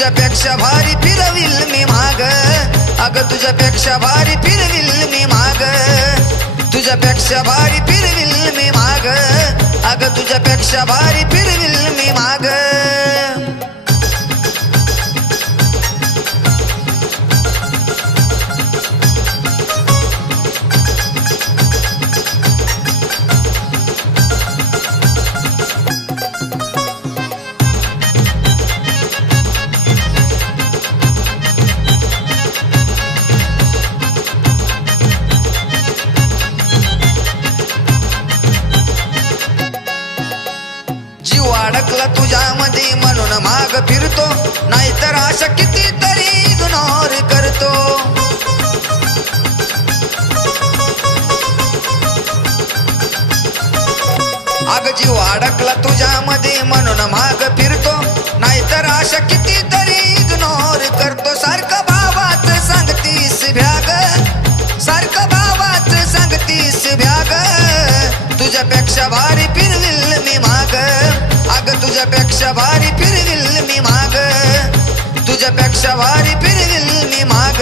तुझ्यापेक्षा भारी फिरविल मी माग, अगं तुझ्यापेक्षा भारी फिरविल मी माग, तुझ्यापेक्षा भारी फिरविल मी माग, अगं तुझ्यापेक्षा भारी फिरविल मी माग. जीव अडकला तुझ्यामध्ये म्हणून माग फिरतो, नाहीतर अशा कितीतरी इग्नोर करतो. अगं जीव अडकला तुझ्यामध्ये म्हणून माग फिरतो, नाहीतर अशा कितीतरी इग्नोर करतो. सारखं भावाच सांगतीस भ्याग, सारखं भावाच सांगतीस भ्याग, तुझ्यापेक्षा भारी फिरविल मी माग, अगं तुझ्यापेक्षा भारी फिरविल मी माग, तुझ्यापेक्षा भारी फिरविल मी माग,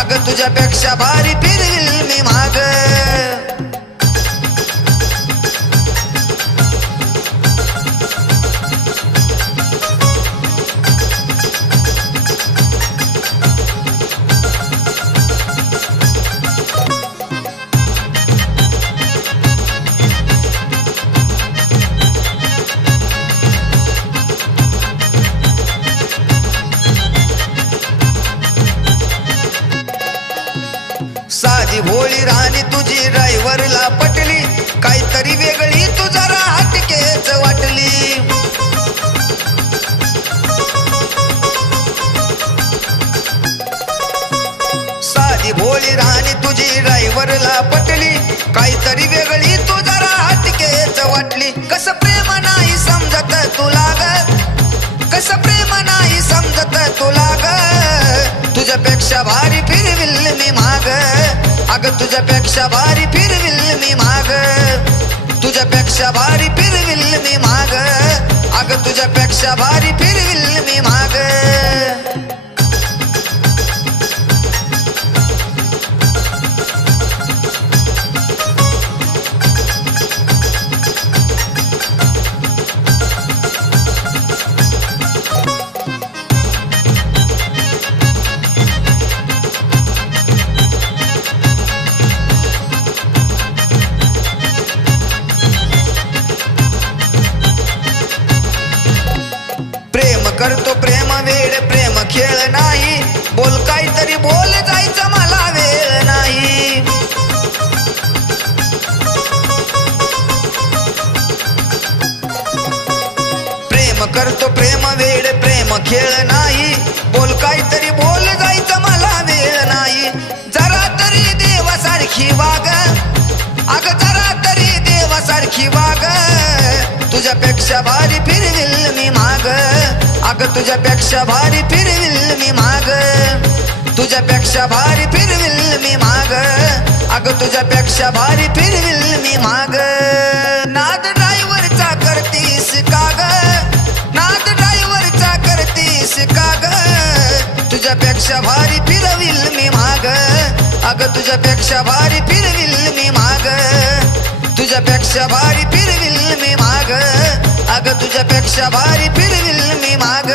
अगं तुझ्यापेक्षा भारी फिरविल मी माग. साधी भोळी राणी तुझी ड्रायव्हरला पटली, काहीतरी वेगळी तू जरा हटकेच वाटली. साधी भोळी राणी तुझी ड्रायव्हरला पटली, काहीतरी वेगळी तू जरा हटकेच वाटली. कसं प्रेम नाही समजत तुला ग, कसं प्रेम नाही समजत तुला ग, तुझ्यापेक्षा भारी फिरविल मी माग, अगं तुझ्यापेक्षा भारी फिरविल मी माग, तुझ्यापेक्षा भारी फिरविल मी माग, अगं तुझ्यापेक्षा भारी फिरविल मी माग. करतो प्रेम वेळ प्रेम खेळ नाही, बोल काहीतरी बोल जायचं मला वेळ नाही. प्रेम करतो प्रेम वेळ प्रेम खेळ नाही, बोल काहीतरी बोल जायचं मला वेळ नाही. जरा तरी देवासारखी वाग, अगं जरा तरी देवासारखी वाग, तुझ्यापेक्षा भारी फिरविल मी माग, अगं तुझ्यापेक्षा भारी फिरविल मी माग, तुझ्यापेक्षा भारी फिरविल मी माग, अगं तुझ्यापेक्षा भारी फिरविल मी माग. नाद ड्रायव्हरचा करतीस का ग, नाद ड्रायव्हरचा करतीस का ग, तुझ्यापेक्षा भारी फिरविल मी माग, अगं तुझ्यापेक्षा भारी फिरविल मी माग, तुझ्यापेक्षा भारी फिरविल मी माग, अगं तुझ्यापेक्षा भारी फिरविल मी माग.